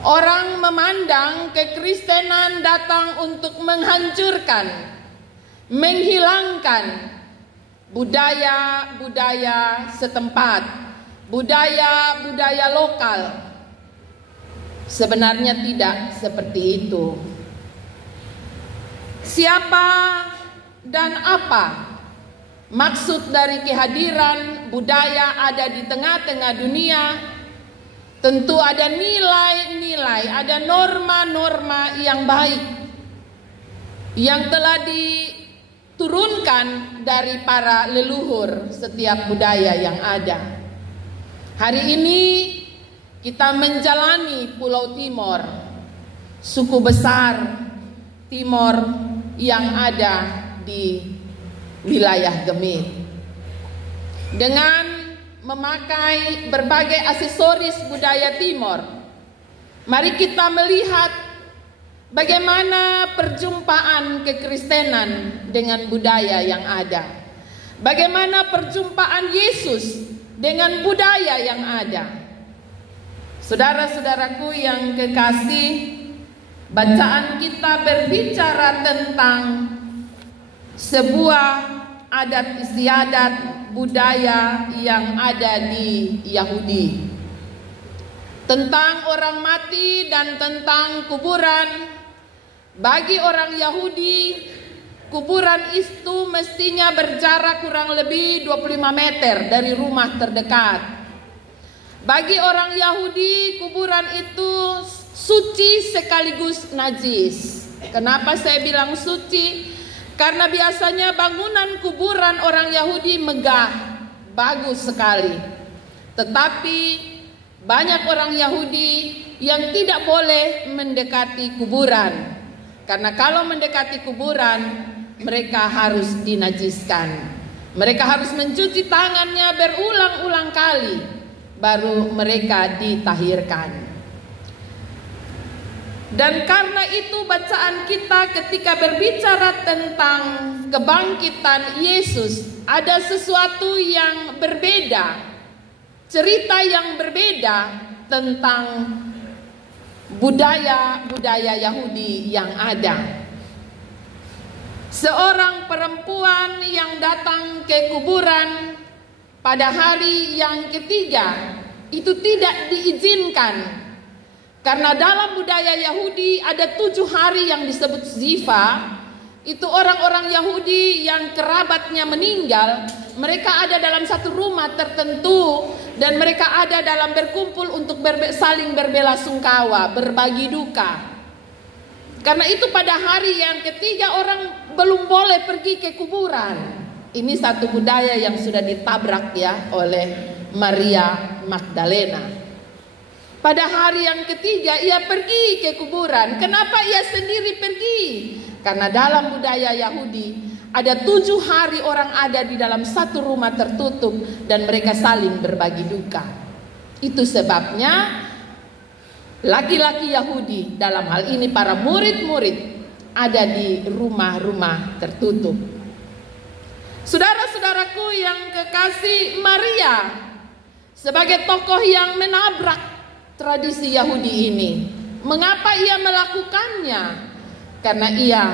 Orang memandang kekristenan datang untuk menghancurkan, menghilangkan budaya-budaya setempat, budaya-budaya lokal. Sebenarnya tidak seperti itu. Siapa dan apa maksud dari kehadiran budaya ada di tengah-tengah dunia? Tentu ada nilai-nilai, ada norma-norma yang baik yang telah diturunkan dari para leluhur setiap budaya yang ada. Hari ini kita menjalani Pulau Timor, suku besar Timor yang ada di wilayah Gemit, dengan memakai berbagai aksesoris budaya Timor. Mari kita melihat bagaimana perjumpaan kekristenan dengan budaya yang ada. Bagaimana perjumpaan Yesus dengan budaya yang ada. Saudara-saudaraku yang kekasih, bacaan kita berbicara tentang sebuah adat istiadat budaya yang ada di Yahudi, tentang orang mati dan tentang kuburan. Bagi orang Yahudi, kuburan itu mestinya berjarak kurang lebih 25 meter dari rumah terdekat. Bagi orang Yahudi, kuburan itu suci sekaligus najis. Kenapa saya bilang suci? Karena biasanya bangunan kuburan orang Yahudi megah, bagus sekali. Tetapi banyak orang Yahudi yang tidak boleh mendekati kuburan. Karena kalau mendekati kuburan, mereka harus dinajiskan. Mereka harus mencuci tangannya berulang-ulang kali, baru mereka ditahirkan. Dan karena itu bacaan kita ketika berbicara tentang kebangkitan Yesus, ada sesuatu yang berbeda, cerita yang berbeda tentang budaya-budaya Yahudi yang ada. Seorang perempuan yang datang ke kuburan pada hari yang ketiga itu tidak diizinkan. Karena dalam budaya Yahudi ada 7 hari yang disebut Ziva. Itu orang-orang Yahudi yang kerabatnya meninggal, mereka ada dalam satu rumah tertentu, dan mereka ada dalam berkumpul untuk saling berbelasungkawa, berbagi duka. Karena itu pada hari yang ketiga orang belum boleh pergi ke kuburan. Ini satu budaya yang sudah ditabrak ya oleh Maria Magdalena. Pada hari yang ketiga ia pergi ke kuburan. Kenapa ia sendiri pergi? Karena dalam budaya Yahudi ada 7 hari orang ada di dalam satu rumah tertutup dan mereka saling berbagi duka. Itu sebabnya laki-laki Yahudi, dalam hal ini para murid-murid, ada di rumah-rumah tertutup. Saudara-saudaraku yang kekasih, Maria sebagai tokoh yang menabrak tradisi Yahudi ini. Mengapa ia melakukannya? Karena ia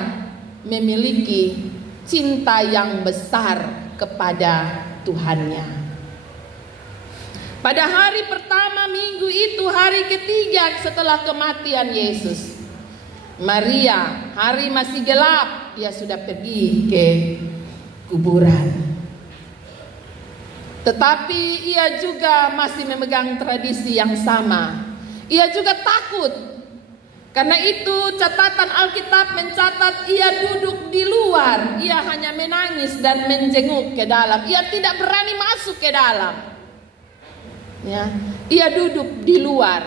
memiliki cinta yang besar kepada Tuhannya. Pada hari pertama minggu itu, hari ketiga setelah kematian Yesus, Maria, hari masih gelap, ia sudah pergi ke kuburan. Tetapi ia juga masih memegang tradisi yang sama. Ia juga takut. Karena itu catatan Alkitab mencatat ia duduk di luar. Ia hanya menangis dan menjenguk ke dalam. Ia tidak berani masuk ke dalam. Ya, ia duduk di luar.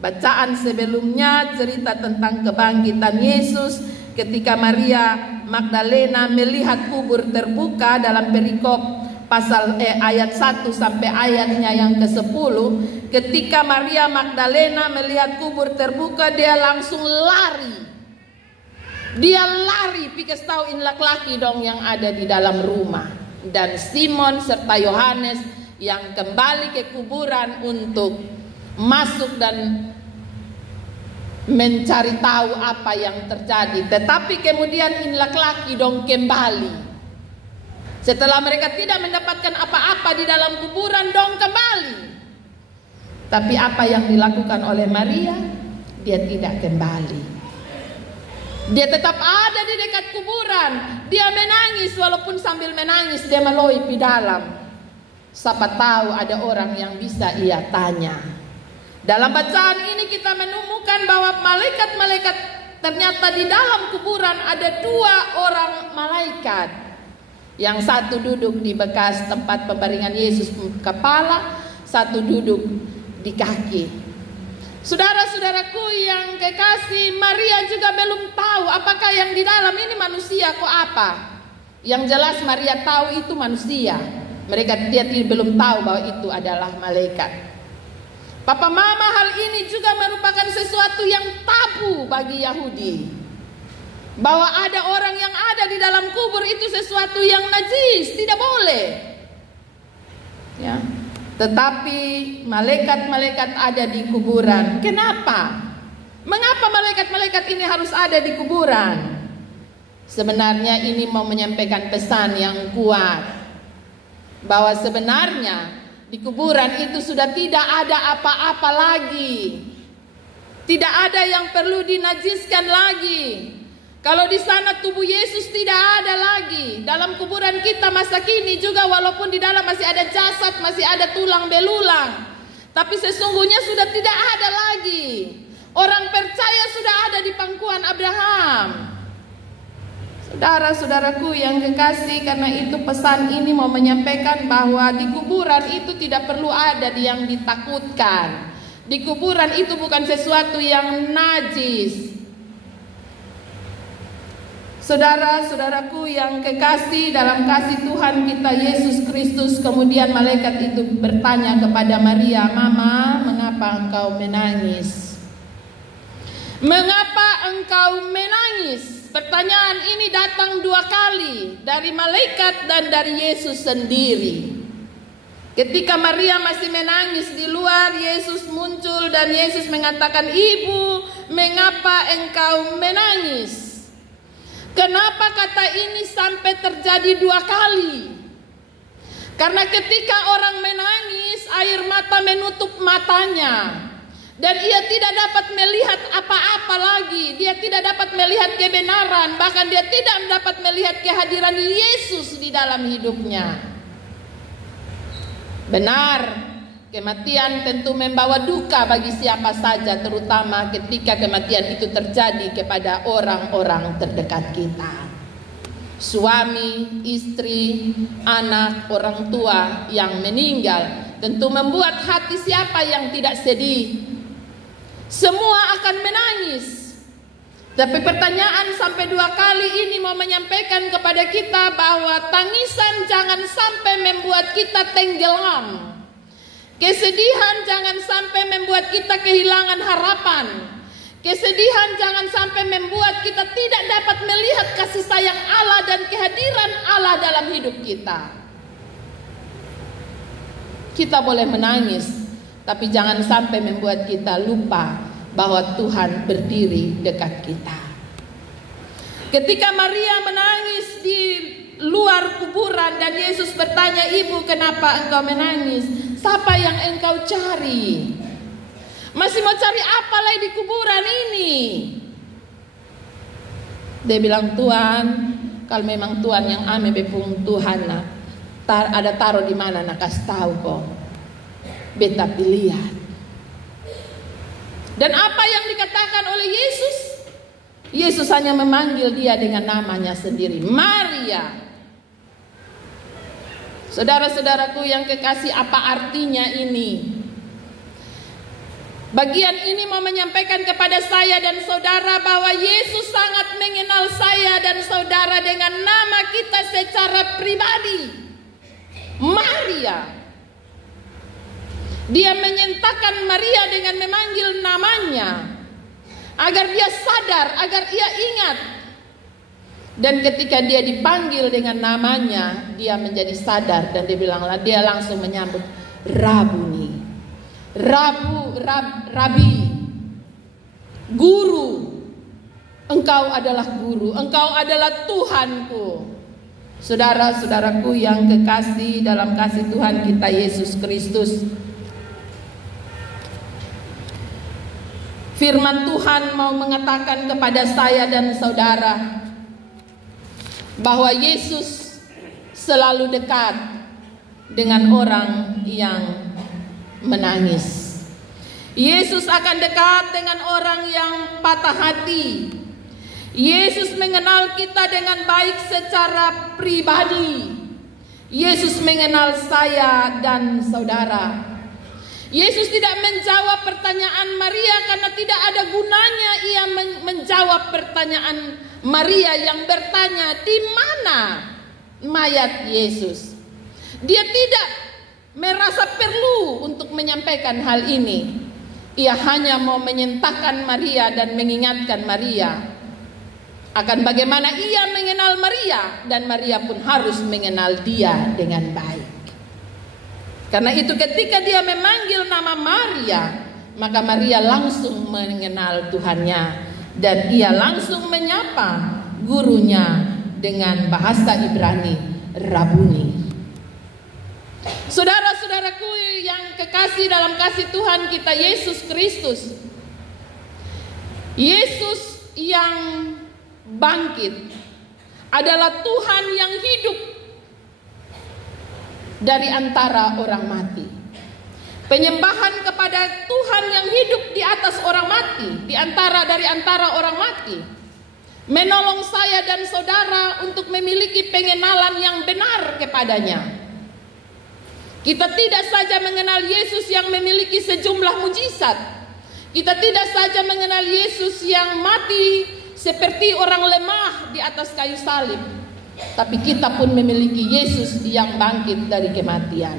Bacaan sebelumnya cerita tentang kebangkitan Yesus ketika Maria Magdalena melihat kubur terbuka dalam perikop pasal ayat 1 sampai ayatnya yang ke-10. Ketika Maria Magdalena melihat kubur terbuka, dia langsung lari. Dia lari, pikes tahu in laki-laki dong yang ada di dalam rumah. Dan Simon serta Yohanes yang kembali ke kuburan untuk masuk dan mencari tahu apa yang terjadi. Tetapi kemudian ini laki-laki dong kembali. Setelah mereka tidak mendapatkan apa-apa di dalam kuburan, dong kembali. Tapi apa yang dilakukan oleh Maria? Dia tidak kembali. Dia tetap ada di dekat kuburan. Dia menangis, walaupun sambil menangis dia meloip di dalam. Siapa tahu ada orang yang bisa ia tanya. Dalam bacaan ini kita menemukan bahwa malaikat-malaikat, ternyata di dalam kuburan ada 2 orang malaikat. Yang satu duduk di bekas tempat pembaringan Yesus kepala, satu duduk di kaki. Saudara-saudaraku yang kekasih, Maria juga belum tahu apakah yang di dalam ini manusia kok apa. Yang jelas Maria tahu itu manusia. Dia belum tahu bahwa itu adalah malaikat. Papa mama, hal ini juga merupakan sesuatu yang tabu bagi Yahudi. Bahwa ada orang yang ada di dalam kubur itu sesuatu yang najis, tidak boleh. Ya. Tetapi malaikat-malaikat ada di kuburan. Kenapa? Mengapa malaikat-malaikat ini harus ada di kuburan? Sebenarnya ini mau menyampaikan pesan yang kuat. Bahwa sebenarnya di kuburan itu sudah tidak ada apa-apa lagi. Tidak ada yang perlu dinajiskan lagi. Kalau di sana tubuh Yesus tidak ada lagi. Dalam kuburan kita masa kini juga, walaupun di dalam masih ada jasad, masih ada tulang belulang, tapi sesungguhnya sudah tidak ada lagi. Orang percaya sudah ada di pangkuan Abraham. Saudara-saudaraku yang kekasih, karena itu pesan ini mau menyampaikan bahwa di kuburan itu tidak perlu ada yang ditakutkan. Di kuburan itu bukan sesuatu yang najis. Saudara-saudaraku yang kekasih dalam kasih Tuhan kita Yesus Kristus, kemudian malaikat itu bertanya kepada Maria, "Mama, mengapa engkau menangis? Mengapa engkau menangis?" Pertanyaan ini datang 2 kali, dari malaikat dan dari Yesus sendiri. Ketika Maria masih menangis di luar, Yesus muncul dan Yesus mengatakan, "Ibu, mengapa engkau menangis?" Kenapa kata ini sampai terjadi 2 kali? Karena ketika orang menangis, air mata menutup matanya. Dan ia tidak dapat melihat apa-apa lagi. Dia tidak dapat melihat kebenaran. Bahkan dia tidak dapat melihat kehadiran Yesus di dalam hidupnya. Benar, kematian tentu membawa duka bagi siapa saja, terutama ketika kematian itu terjadi kepada orang-orang terdekat kita. Suami, istri, anak, orang tua yang meninggal tentu membuat hati siapa yang tidak sedih. Semua akan menangis. Tapi pertanyaan sampai 2 kali ini mau menyampaikan kepada kita bahwa tangisan jangan sampai membuat kita tenggelam. Kesedihan jangan sampai membuat kita kehilangan harapan. Kesedihan jangan sampai membuat kita tidak dapat melihat kasih sayang Allah dan kehadiran Allah dalam hidup kita. Kita boleh menangis, tapi jangan sampai membuat kita lupa bahwa Tuhan berdiri dekat kita. Ketika Maria menangis di luar kuburan dan Yesus bertanya, "Ibu, kenapa engkau menangis? Siapa yang engkau cari? Masih mau cari apa lagi di kuburan ini?" Dia bilang, "Tuhan, kalau memang Tuhan yang ame bepung Tuhan nak, ada taruh di mana nak kasih tahu kok. Beta lihat." Dan apa yang dikatakan oleh Yesus? Yesus hanya memanggil dia dengan namanya sendiri, Maria. Saudara-saudaraku yang kekasih, apa artinya ini? Bagian ini mau menyampaikan kepada saya dan saudara bahwa Yesus sangat mengenal saya dan saudara dengan nama kita secara pribadi. Maria. Dia menyentakan Maria dengan memanggil namanya, agar dia sadar, agar ia ingat. Dan ketika dia dipanggil dengan namanya, dia menjadi sadar dan dia langsung menyambut, "Rabuni." Rabi. Guru, Engkau adalah Guru, Engkau adalah Tuhanku. Saudara-saudaraku yang kekasih dalam kasih Tuhan kita Yesus Kristus, firman Tuhan mau mengatakan kepada saya dan saudara bahwa Yesus selalu dekat dengan orang yang menangis. Yesus akan dekat dengan orang yang patah hati. Yesus mengenal kita dengan baik secara pribadi. Yesus mengenal saya dan saudara. Yesus tidak menjawab pertanyaan Maria karena tidak ada gunanya ia menjawab pertanyaan Maria yang bertanya, di mana mayat Yesus? Dia tidak merasa perlu untuk menyampaikan hal ini. Ia hanya mau menyentakkan Maria dan mengingatkan Maria akan bagaimana ia mengenal Maria, dan Maria pun harus mengenal dia dengan baik. Karena itu ketika dia memanggil nama Maria, maka Maria langsung mengenal Tuhannya, dan ia langsung menyapa gurunya dengan bahasa Ibrani, Rabuni. Saudara-saudaraku yang kekasih dalam kasih Tuhan kita Yesus Kristus, Yesus yang bangkit adalah Tuhan yang hidup dari antara orang mati. Penyembahan kepada Tuhan yang hidup di atas orang mati, dari antara orang mati, menolong saya dan saudara untuk memiliki pengenalan yang benar kepadanya. Kita tidak saja mengenal Yesus yang memiliki sejumlah mujizat. Kita tidak saja mengenal Yesus yang mati seperti orang lemah di atas kayu salib, tapi kita pun memiliki Yesus yang bangkit dari kematian.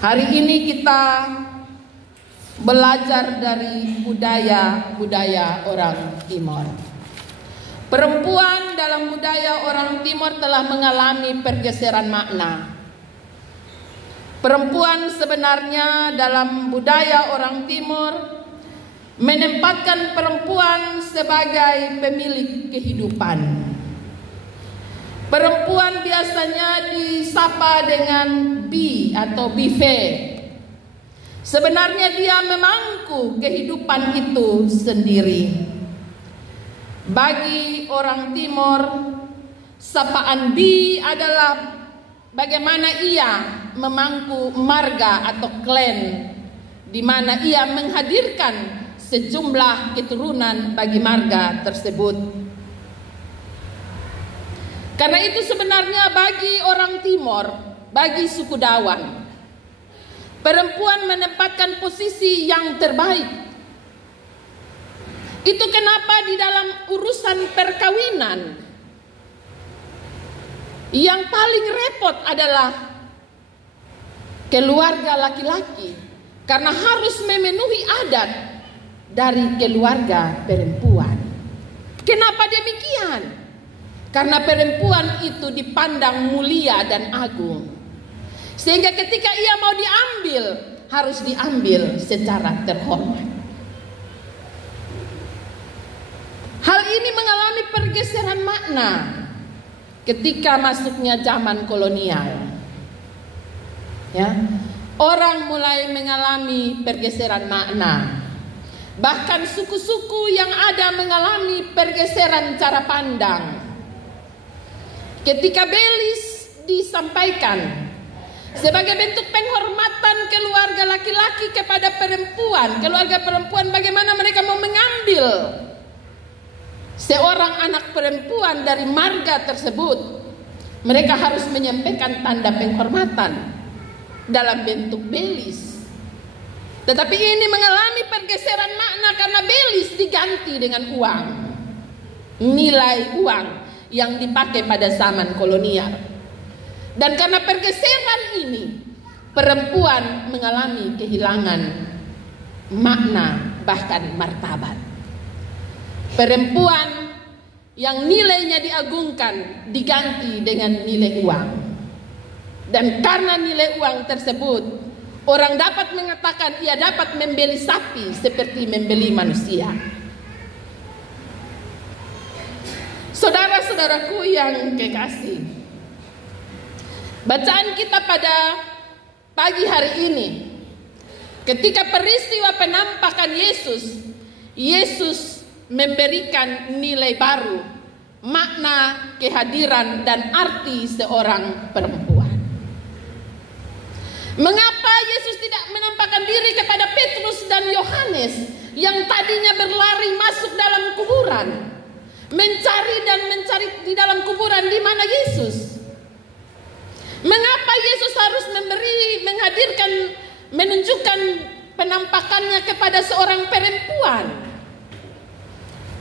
Hari ini kita belajar dari budaya orang Timor. Perempuan dalam budaya orang Timor telah mengalami pergeseran makna. Perempuan sebenarnya dalam budaya orang Timor menempatkan perempuan sebagai pemilik kehidupan. Perempuan biasanya disapa dengan bi atau bife. Sebenarnya dia memangku kehidupan itu sendiri. Bagi orang Timor, sapaan bi adalah bagaimana ia memangku marga atau klan, di mana ia menghadirkan sejumlah keturunan bagi marga tersebut. Karena itu sebenarnya bagi orang Timor, bagi suku Dawan, perempuan menempatkan posisi yang terbaik. Itu kenapa di dalam urusan perkawinan yang paling repot adalah keluarga laki-laki, karena harus memenuhi adat dari keluarga perempuan. Kenapa demikian? Karena perempuan itu dipandang mulia dan agung, sehingga ketika ia mau diambil, harus diambil secara terhormat. Hal ini mengalami pergeseran makna ketika masuknya zaman kolonial. Ya, orang mulai mengalami pergeseran makna. Bahkan suku-suku yang ada mengalami pergeseran cara pandang. Ketika Belis disampaikan sebagai bentuk penghormatan keluarga laki-laki kepada perempuan, keluarga perempuan bagaimana mereka mau mengambil seorang anak perempuan dari marga tersebut, mereka harus menyampaikan tanda penghormatan dalam bentuk belis. Tetapi ini mengalami pergeseran makna karena belis diganti dengan uang, nilai uang yang dipakai pada zaman kolonial. Dan karena pergeseran ini, perempuan mengalami kehilangan makna bahkan martabat. Perempuan yang nilainya diagungkan diganti dengan nilai uang. Dan karena nilai uang tersebut, Orang dapat mengatakan ia dapat membeli sapi seperti membeli manusia. Saudara-saudaraku yang kekasih, bacaan kita pada pagi hari ini, ketika peristiwa penampakan Yesus memberikan nilai baru, makna kehadiran dan arti seorang perempuan. Mengapa Yesus tidak menampakkan diri kepada Petrus dan Yohanes yang tadinya berlari masuk dalam kuburan, mencari di dalam kuburan di mana Yesus? Mengapa Yesus harus menunjukkan penampakannya kepada seorang perempuan?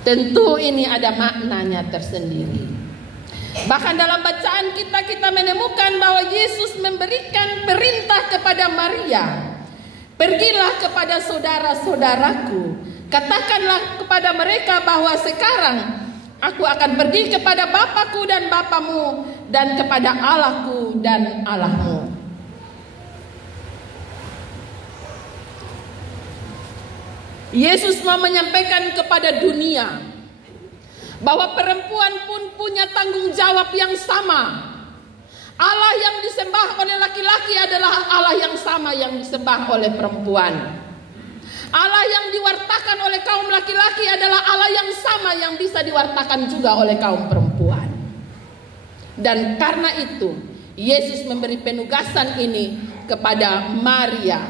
Tentu ini ada maknanya tersendiri. Bahkan dalam bacaan kita menemukan bahwa Yesus memberikan perintah kepada Maria, pergilah kepada saudara-saudaraku, katakanlah kepada mereka bahwa sekarang aku akan pergi kepada Bapakku dan Bapamu, dan kepada Allahku dan Allahmu. Yesus mau menyampaikan kepada dunia bahwa perempuan pun punya tanggung jawab yang sama. Allah yang disembah oleh laki-laki adalah Allah yang sama yang disembah oleh perempuan. Allah yang diwartakan oleh kaum laki-laki adalah Allah yang sama yang bisa diwartakan juga oleh kaum perempuan. Dan karena itu Yesus memberi penugasan ini kepada Maria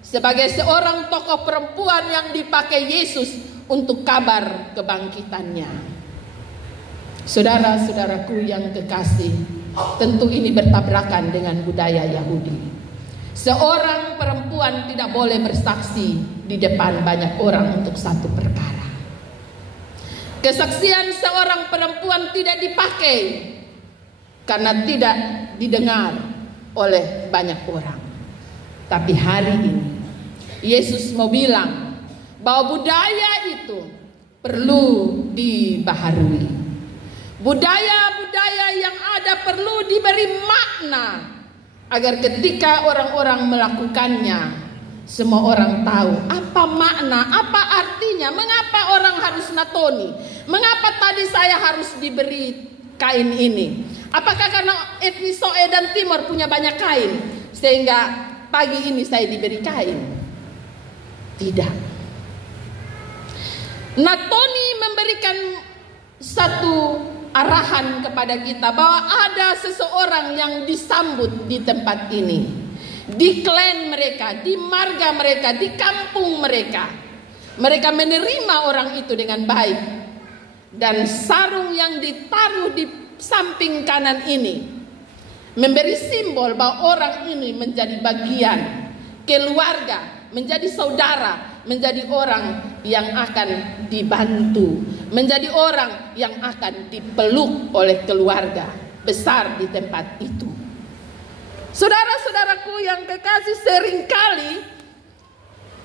sebagai seorang tokoh perempuan yang dipakai Yesus untuk kabar kebangkitannya. Saudara-saudaraku yang kekasih, tentu ini bertabrakan dengan budaya Yahudi. Seorang perempuan tidak boleh bersaksi di depan banyak orang untuk satu perkara. Kesaksian seorang perempuan tidak dipakai karena tidak didengar oleh banyak orang. Tapi hari ini Yesus mau bilang bahwa budaya itu perlu dibaharui. Budaya-budaya yang ada perlu diberi makna agar ketika orang-orang melakukannya, semua orang tahu apa makna, apa artinya, mengapa orang harus natoni, mengapa tadi saya harus diberi kain ini. Apakah karena etnis Soe dan Timur punya banyak kain sehingga pagi ini saya diberi kain? Tidak. Natoni memberikan satu arahan kepada kita bahwa ada seseorang yang disambut di tempat ini, di klan mereka, di marga mereka, di kampung mereka. Mereka menerima orang itu dengan baik. Dan sarung yang ditaruh di samping kanan ini memberi simbol bahwa orang ini menjadi bagian keluarga, menjadi saudara, menjadi orang yang akan dibantu, menjadi orang yang akan dipeluk oleh keluarga besar di tempat itu. Saudara-saudaraku yang kekasih, seringkali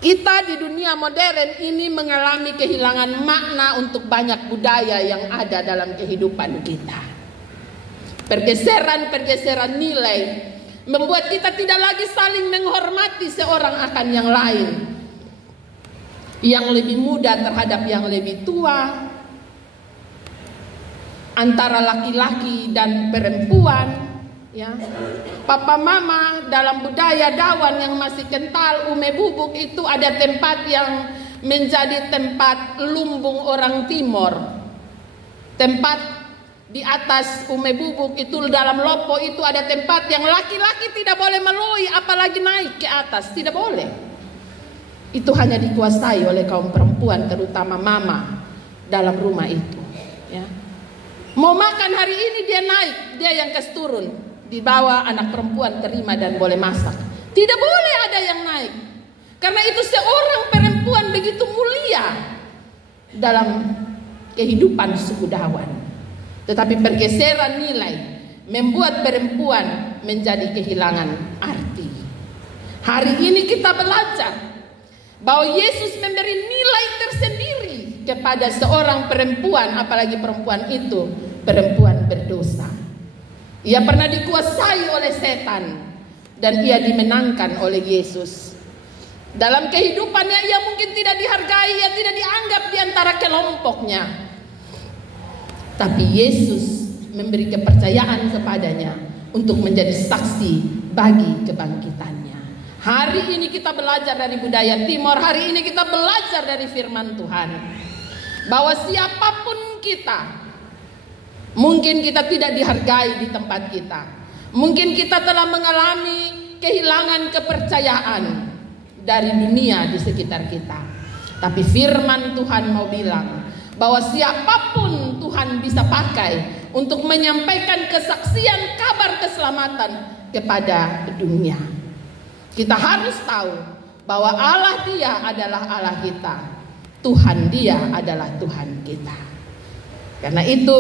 kita di dunia modern ini mengalami kehilangan makna untuk banyak budaya yang ada dalam kehidupan kita. Pergeseran-pergeseran nilai membuat kita tidak lagi saling menghormati seorang akan yang lain. Yang lebih muda terhadap yang lebih tua, antara laki-laki dan perempuan, ya. Papa mama dalam budaya Dawan yang masih kental, ume bubuk itu ada tempat yang menjadi tempat lumbung orang Timur. Tempat di atas ume bubuk itu, dalam lopo itu ada tempat yang laki-laki tidak boleh melalui, apalagi naik ke atas, tidak boleh. Itu hanya dikuasai oleh kaum perempuan, terutama mama dalam rumah itu, ya. Mau makan hari ini dia naik, dia yang kasih turun, dibawa anak perempuan terima dan boleh masak. Tidak boleh ada yang naik, karena itu seorang perempuan begitu mulia dalam kehidupan suku Dawan. Tetapi pergeseran nilai membuat perempuan menjadi kehilangan arti. Hari ini kita belajar bahwa Yesus memberi nilai tersendiri kepada seorang perempuan, apalagi perempuan itu perempuan berdosa. Ia pernah dikuasai oleh setan dan ia dimenangkan oleh Yesus. Dalam kehidupannya ia mungkin tidak dihargai, ia tidak dianggap di antara kelompoknya. Tapi Yesus memberi kepercayaan kepadanya untuk menjadi saksi bagi kebangkitannya. Hari ini kita belajar dari budaya Timor, hari ini kita belajar dari firman Tuhan, bahwa siapapun kita, mungkin kita tidak dihargai di tempat kita, mungkin kita telah mengalami kehilangan kepercayaan dari dunia di sekitar kita. Tapi firman Tuhan mau bilang bahwa siapapun Tuhan bisa pakai untuk menyampaikan kesaksian kabar keselamatan kepada dunia. Kita harus tahu bahwa Allah Dia adalah Allah kita, Tuhan Dia adalah Tuhan kita. Karena itu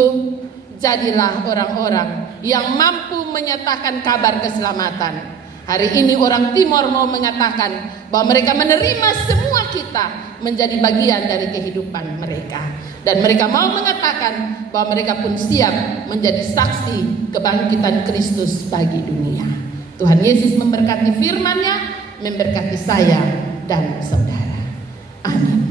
jadilah orang-orang yang mampu menyatakan kabar keselamatan. Hari ini orang Timor mau mengatakan bahwa mereka menerima semua kita menjadi bagian dari kehidupan mereka. Dan mereka mau mengatakan bahwa mereka pun siap menjadi saksi kebangkitan Kristus bagi dunia. Tuhan Yesus memberkati firman-Nya, memberkati saya dan saudara. Amin.